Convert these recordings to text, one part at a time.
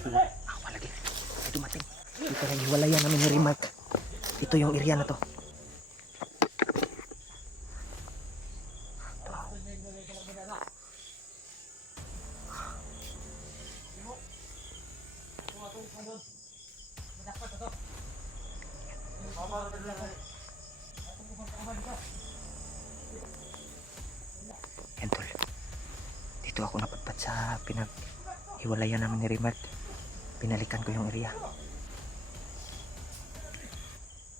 Ako lagi. Ay dumating. Ito na hiwalayan namin ni Remark. Ito yung area na to. Yan tol. Dito ako napadpad sa pinaghiwalayan namin ni Remark. Pinalikan ko yung area.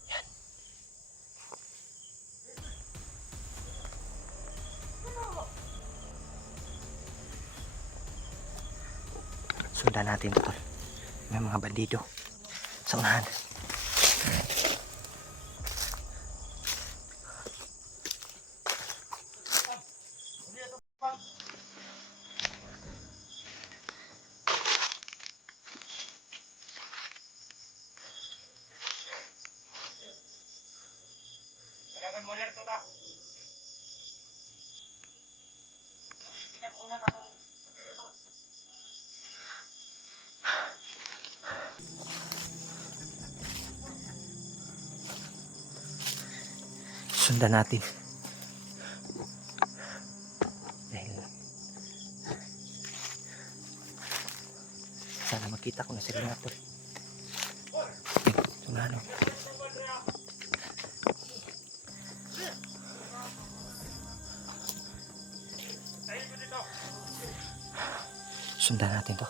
Yan. Sundan natin to tol. May mga bandido sa unahan. Sundan natin. Dahil sana makita ko na si Renato. Sundan o. Sundan natin to.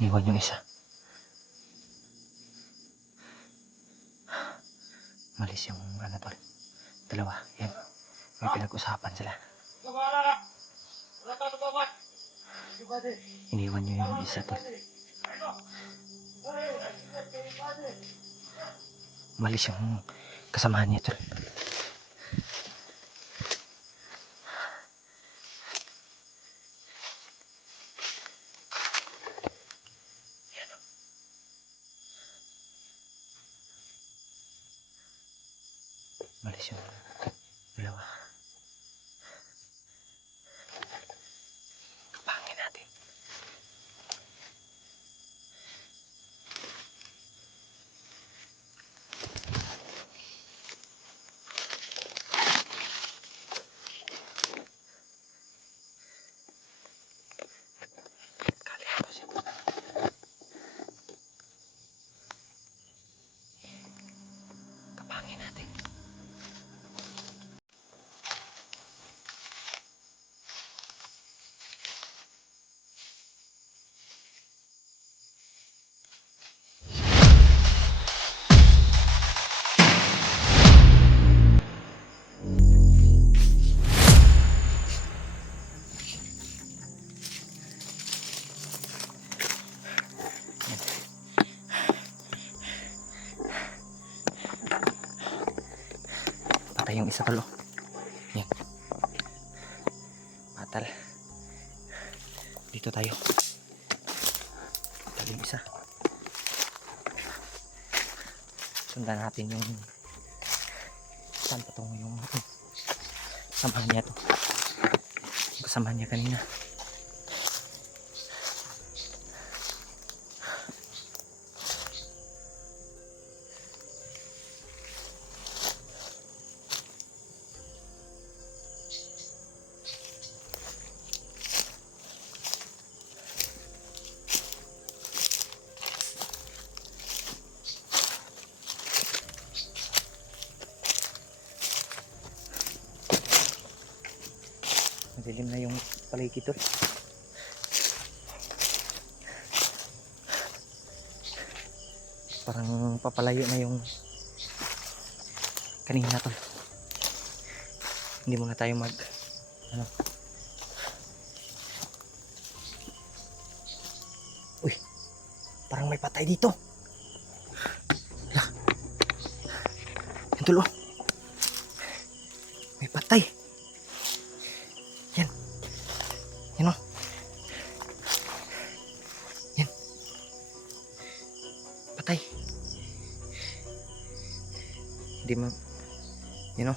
Iniwan yung isa. Malis yung ano tol. Dalawa. Yan. May pinag-usapan sila. Iniwan nyo yung isa tol. Malis yung kasamahan niya tol. Malis yung dalawa. Kapangin natin. Kapangin natin. Patay yung isa tol. Yan. Patal. Dito tayo. Patay yung isa. Sundan natin yung saan patungo yung samahan niya to. Kasamahan niya kanina. Madilim na yung paligid tol. Parang papalayo na yung kanina tol. Hindi muna tayo mag ano. Uy, parang may patay dito. Yan tol oh. May patay. Yan o. Yan. Patay. Di mo, you know,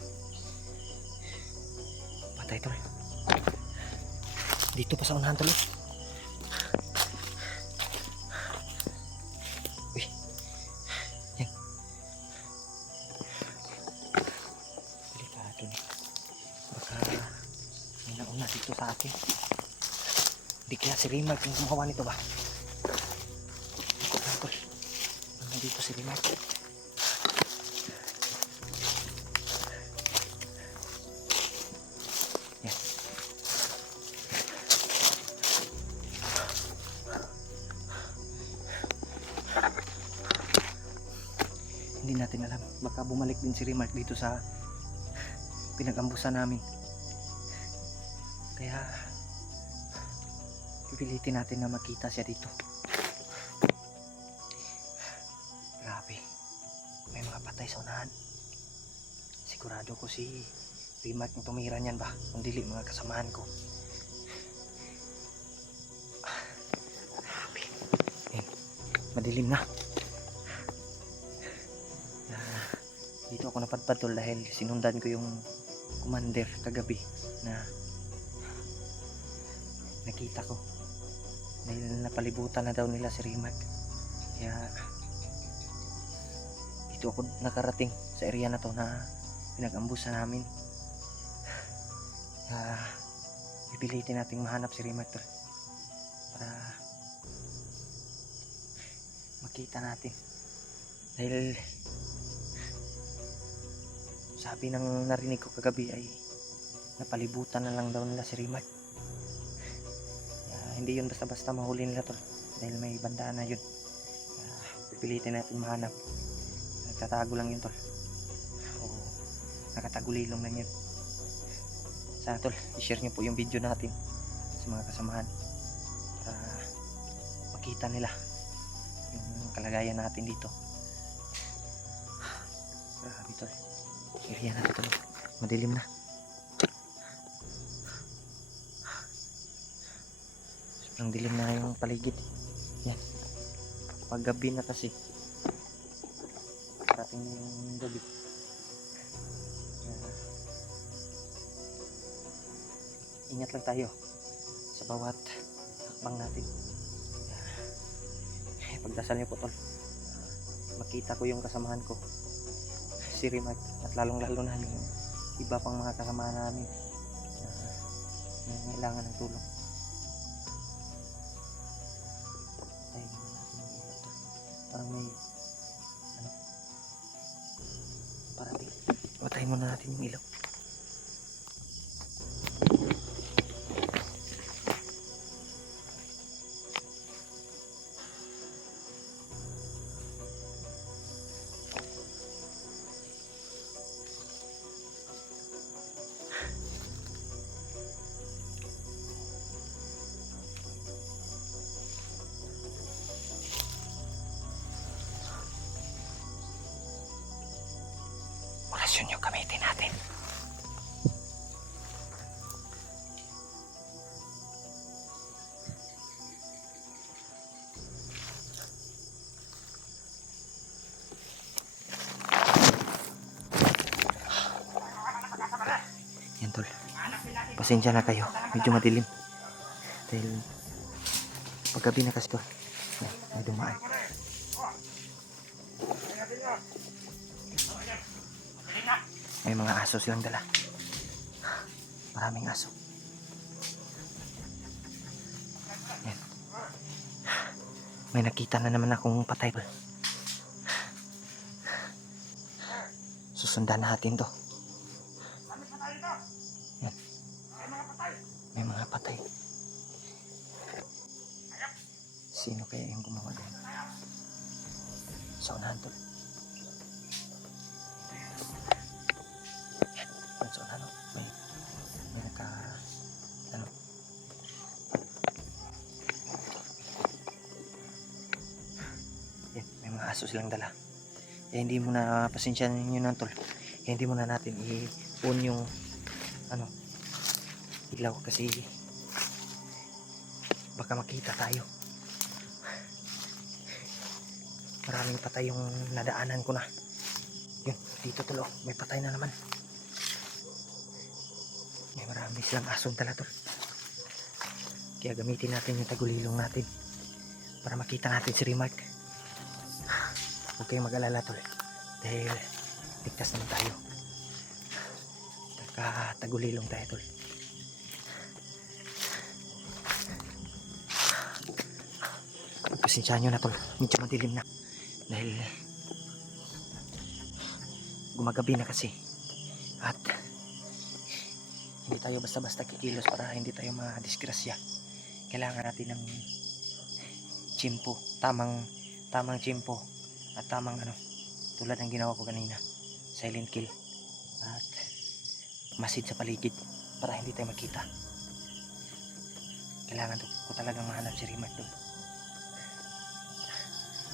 patay tol. Dito pa sa unahan tol. Uy, yan. Delikado na. Baka may nauna dito sa atin. Hindi kaya si Rimar yung gumawa nito ba? Iko lang tol. Nandito si Rimar. Yan. Hindi natin alam. Baka bumalik din si Rimar dito sa pinag-ambusan namin. Kaya pipilitin natin na makita siya dito. Grabe, may mga patay sa unahan. Sigurado ko si Rimar yung tumira niyan ba, kung dili mga kasamahan ko. Grabe. Yan, madilim na. Dito ako napadpad tol dahil sinundan ko yung commander kagabi na nakita ko dahil napalibutan na daw nila si Rimar. Kaya dito ako nakarating sa area na to na pinag-ambusan namin. Kaya pipilitin nating mahanap si Rimar tol para makita natin. Dahil sabi ng narinig ko kagabi ay napalibutan na lang daw nila si Rimar. Hindi yun basta-basta mahuli nila tol dahil may bandaan na yun. Pipilitin natin mahanap. Nagtatago lang yun tol o nakatagulilong lang yun. Sana tol i-share nyo po yung video natin sa mga kasamahan para makita nila yung kalagayan natin dito. Grabe tol, area natin tol, madilim na. Ang dilim na yung paligid. Yan. Pag gabi na kasi. Parating na yung gabi. Ingat lang tayo sa bawat hakbang natin. Pagdasal niyo po tol. Makita ko yung kasamahan ko. Si Rimar at lalong lalo na yung iba pang mga kasamahan namin na kailangan ng tulong. Parang may ano, parating. Patayin muna natin yung ilaw. Orasyon yung gamitin natin. Yan tol, pasensya na kayo, medyo madilim dahil paggabi na kasi tol. May dumaan. May mga aso silang dala. Maraming aso. Yan. May nakita na naman akong patay. Susundan natin to. Yan. May mga patay. Sino kaya yung gumawa doon? Sa unahan to. So ano, may naka ano, yan, may mga aso silang dala. Hindi mo na pasensyahan ninyo na tol. Hindi mo na natin i-on yung ano, ilaw kasi baka makita tayo. Maraming patay yung nadaanan ko na. Yun. Dito tol, oh, may patay na naman. May marami silang asong tala tol. Kaya gamitin natin yung tagulilong natin para makita natin si Remark. Huwag kayong mag-alala tol, dahil ligtas naman tayo. Tagulilong tayo tol. Pasensyahan nyo na tol, medyo madilim na dahil gumagabi na kasi, at hindi tayo basta-basta kikilos para hindi tayo madisgrasya. Kailangan natin ng tsimpo, tamang tsimpo at tamang tulad ng ginawa ko kanina, silent kill at masid sa paligid para hindi tayo makita. Kailangan ko talagang mahanap si Remark doon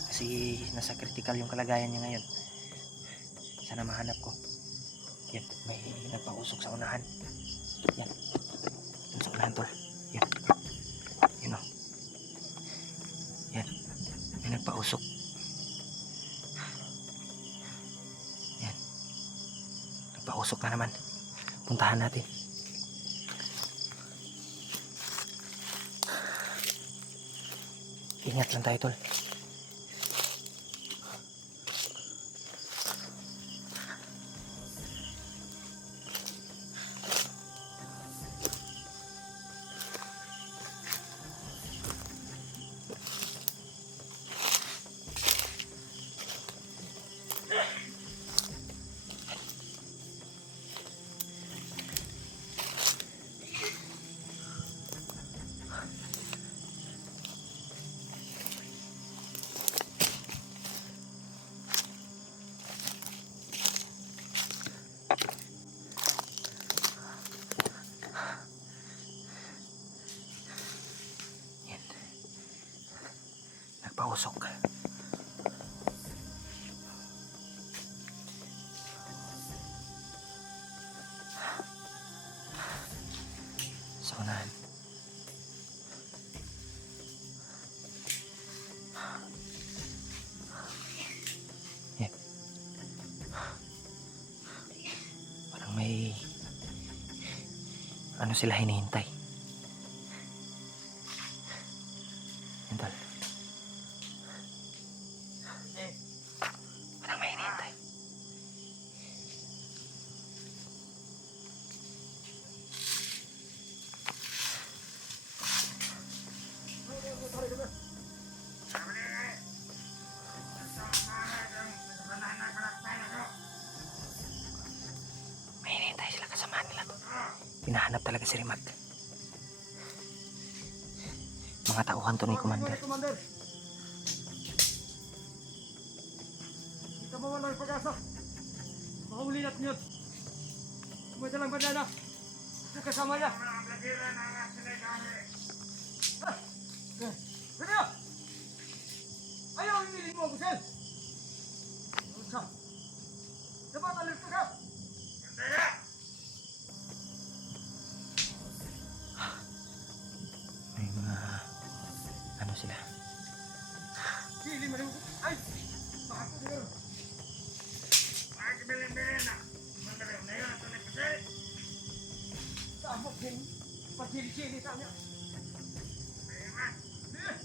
kasi nasa critical yung kalagayan niya ngayon. Sana mahanap ko. Yan, may nagpausok sa unahan. Yan, dun sa unahan tol. Yan, yun o. Yan, may nagpausok. Yan, nagpausok na naman. Puntahan natin. Ingat lang tayo tol. Nagpausok. Sa unahan. Yan. Parang may sila hinihintay. Yan tol. Parang may hinihintay. May hinihintay sila, kasama nila. Hinahanap talaga si Remark. Mga tauhan to ni Commander. Kita mawala ng pag-asa. Makahuli natin yun. Kumita lang bandana. Yung kasama niya. Pwede! Ayaw inilin mo, Gusel! Sa? Dapat alerto ka! Bandana! May mga sila. Sili mo rin. Ay! Bakit ko siguro? Bakit bilin-bilin na? Mandalay na yun. Ito na pasay. Sa amok din. Pasili-sili sa niya. Ayun man. Dali.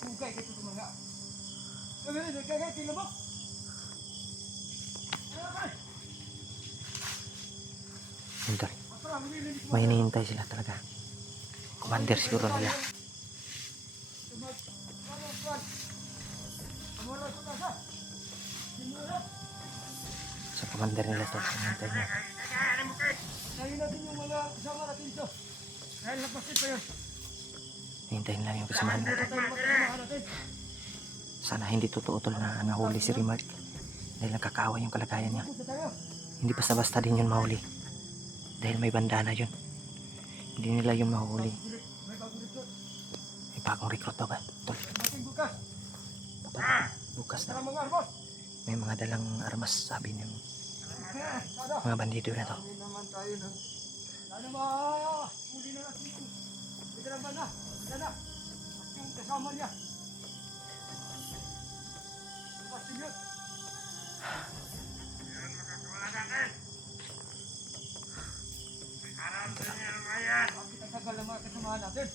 Hugay dito tumaga. Hugay tilo mo. Yun tol. May hinihintay sila talaga. Commander siguro nila. Sa commander nila tol. Hinihintay niya. Sayin natin yung mga kasama natin dito. Dahil napasit pa yun. Hintayin lang yung kasamahan natin. natin. Sana hindi totoo tol na nahuli si Remark. Dahil nakakaawa yung kalagayan niya. Punta tayo. Hindi basta-basta din yun mahuli. Dahil may bandana yun. Hindi nila yun mahuli. May bago dito. May bagong recruit daw ba? Tol, Mating bukas. dapat bukas Tara na. mga arbos. May mga dalang armas, sabi ng Sada. mga bandido na to. Hindi naman tayo na. Sana huli na natin ito. Hindi ka lang ba na? Wala na. At yung kasama niya. Yan makakawala natin. Aram sa niya ng bayan. Bakit ang tagal ng mga kasamahan natin?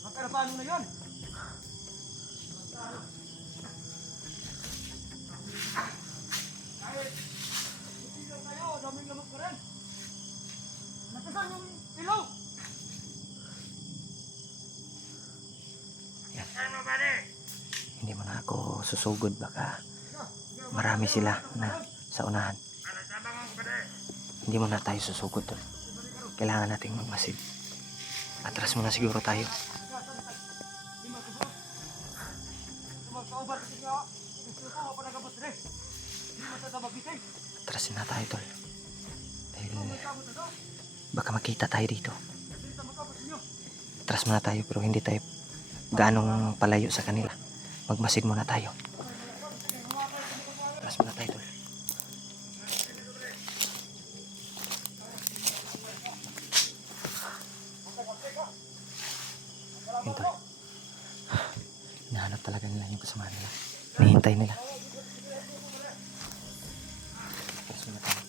Magkarapano na yun? Kahit hindi lang tayo, daming lamok pa rin. Nakasan yung ilaw? Ano ba di? Hindi mo na ako susugod, baka marami sila na sa unahan. Ano sabang mo ba di? Hindi mo na tayo susugod tol. Kailangan nating magmasid. Atras muna siguro tayo. Magkaubar kasi nga, gusto ko ako nagabot rin. Hindi mo tatabagitin. Atrasin na tayo tol. Dahil May kamot na to. baka makita tayo dito. Dito magkabot ninyo. Atras muna tayo pero hindi tayo ganong palayo sa kanila. Magmasid muna tayo. Atras muna tayo tol. Yun tol. Hinahanap talaga nila yung kasama nila. Hinihintay nila. Atras muna tayo.